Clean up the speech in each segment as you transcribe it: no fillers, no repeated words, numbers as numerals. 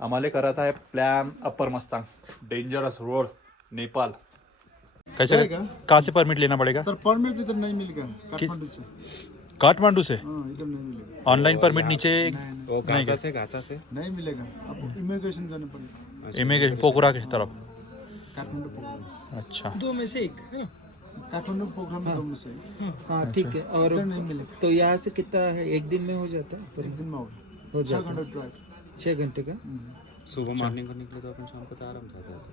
आम्हाला करत आहे प्लान अपर मस्तांग, डेंजरस रोड, नेपाल। कैसे कहाँ से परमिट लेना पड़ेगा? सर परमिट इधर नहीं मिलेगा, काठमांडू से। काठमांडू से इधर नहीं मिलेगा। ऑनलाइन परमिट नीचे वो घाचा से नहीं मिलेगा, आपको इमिग्रेशन जाना पड़ेगा। इमिग्रेशन पोखरा की तरफ। काठमांडू पोखरा। अच्छा, दो में से एक। काठमांडू पोखरा में 2 में से एक। हाँ ठीक है। और इधर नहीं मिलेगा। तो यहाँ से कितना है, एक दिन में हो जाता है? एक दिन में हो 6 जाता घंटे ड्राइव। 6 घंटे का। सुबह मॉर्निंग को निकले तो अपन शाम को तो आराम से आ जाते।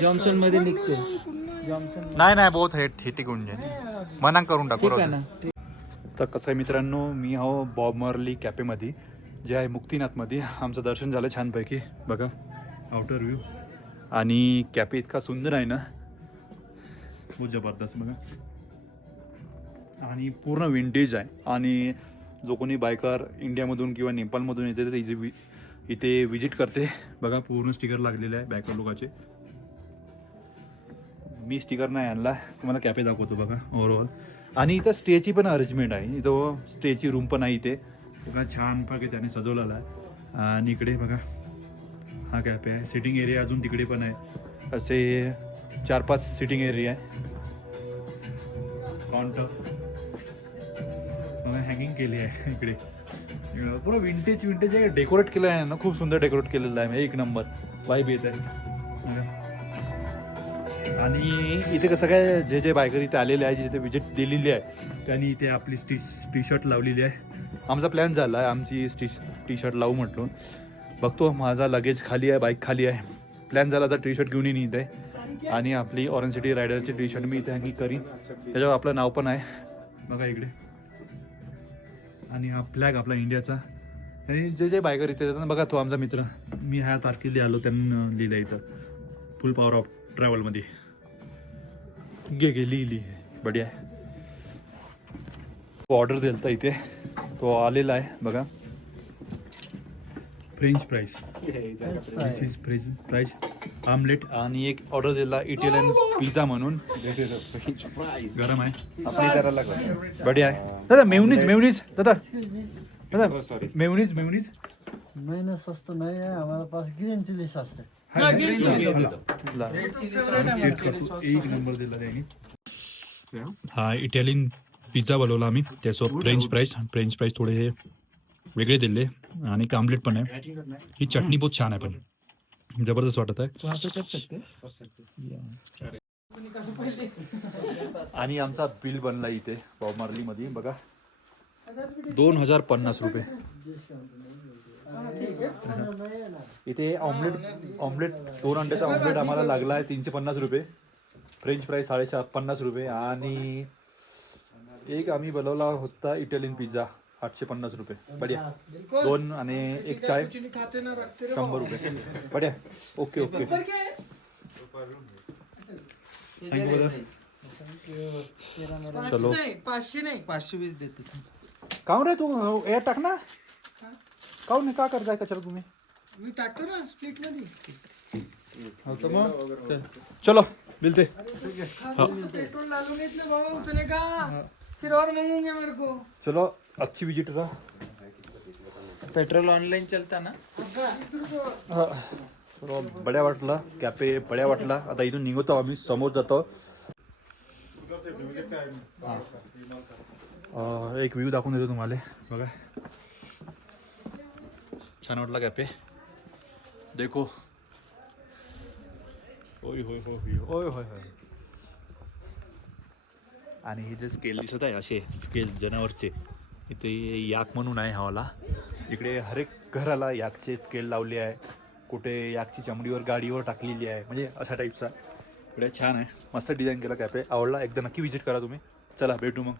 जॉन्सन मध्ये निघतो। जॉन्सन नाही नाही बहुत हे टिकून जाईल, मना करून टाकू. ठीक आहे ना। तर कसं आहे मित्रांनो, मी आहो बॉब मार्ली कॅफेमध्ये जे आहे मुक्तीनाथमध्ये. आमचं दर्शन झालं छानपैकी. बघा आउटर व्ह्यू आणि कॅफे इतका सुंदर आहे ना, खूप जबरदस्त. बघा आणि पूर्ण विंटेज आहे. आणि जो कोणी बायकर इंडियामधून किंवा नेपाळमधून येते तर इथे विजिट करते. बघा पूर्ण स्टिकर लागलेले आहे बायकर लोकांचे. मी स्टिकर नाही आणला, तुम्हाला कॅफे दाखवतो. बघा ओव्हरऑल. आणि इथं स्टेची पण अरेंजमेंट आहे. इथं स्टेची रूम पण आहे. इथे बघा छानपैकी त्याने सजवलेला आहे. आणि इकडे बघा हा कॅफे आहे. सिटिंग एरिया अजून तिकडे पण आहे. असे 4-5 सिटिंग एरिया आहे. काउंटर बघा हँगिंग केली आहे इकडे. पूर्ण विंटेज आहे. डेकोरेट केलं आहे ना, खूप सुंदर डेकोरेट केलेलं आहे. एक नंबर वाईब येत आहे. आणि इथे कसं काय, जे बायकर इथे आलेले आहे, जिथे विजिट दिलेली आहे त्यांनी इथे आपली टी शर्ट लावलेली आहे. आमचा प्लॅन झाला आहे आमची टी शर्ट लावू म्हटलो. बघतो माझा लगेज खाली आहे, बाईक खाली आहे. प्लॅन झाला तर टी शर्ट घेऊन येईन इथे. आणि आपली ऑरेंज सिटी रायडरची टी शर्ट मी इथे हँगिंग करीन. त्याच्यावर आपलं नाव पण आहे बघा इकडे. आणि हा फ्लॅग आपला इंडियाचा. आणि जे बायकर इथे येतात ना, बघा तो आमचा मित्र, मी ह्या तारखेला आलो त्यांनी लिहिलं इथं फुल पॉवर ऑफ ट्रॅव्हलमध्ये. लिहिली बढिया आहे. ऑर्डर दिलता इथे, तो आलेला आहे बघा. French fries, this is French fries omelette. आणि एक ऑर्डर दिला इटालियन पिझ्झा म्हणून, गरम आहे आपली करायला. बढिया आहे दादा. मेवनीज दादा मेवनीज मैंने सस्ता नहीं है, हमारे पास ग्रीन चिली सॉस है। एक नंबर दिला त्यांनी. हा इटालियन पिझ्झा बनवला आम्ही. त्यासोबत फ्रेंच फ्राईज थोडे वेगळे दिले. आणि एक आमलेट पण आहे. ही चटणी बहुत छान आहे, पण जबरदस्त वाटत आहे. आणि आमचा बिल बनला इथे बॉब मार्लीमध्ये बघा, 2050 रुपये. इथे ऑमलेट 2 अंड्याचा ऑमलेट आम्हाला लागला आहे 350 रुपये. फ्रेंच फ्राईज 450 रुपये. आणि एक आम्ही बनवला होता इटालियन पिझ्झा 850 रुपये. बढिया. 2 आणि एक चाय 100 रुपये. बढिया. ओके. चलो 520 देते. काहून रे तू एअर टाक ना. काहून का करताय कचरा तुम्ही? मी टाकतो ना स्प्लिट मध्ये. चलो मिलते. पेट्रोल डालूंगे इतने बाबा उसने कहा, फिर और मांगूंगे मेरे को. चलो अच्छी विजिट रहा. पेट्रोल ऑनलाईन चलता ना. चलो बड्या वाटला कॅफे, बड्या वाटला. आता इथून निघतो आम्ही, समोर जातो. एक व्ह्यू दाखवून देतो तुम्हाला बघा. छान वाटला कॅफे. देखो होय. आणि हे जे स्केल दिसत आहे, असे स्केल जनावरचे, इथे याक म्हणून आहे हवाला. इकडे हर एक घराला याकचे स्केल लावले आहे. कुठे याकची चमडीवर गाडीवर टाकलेली आहे, म्हणजे अशा टाईपचा. इकडे छान आहे, मस्त डिझाईन केला कॅफे. आवडला, एकदा नक्की विजिट करा तुम्ही. चला भेटू मग.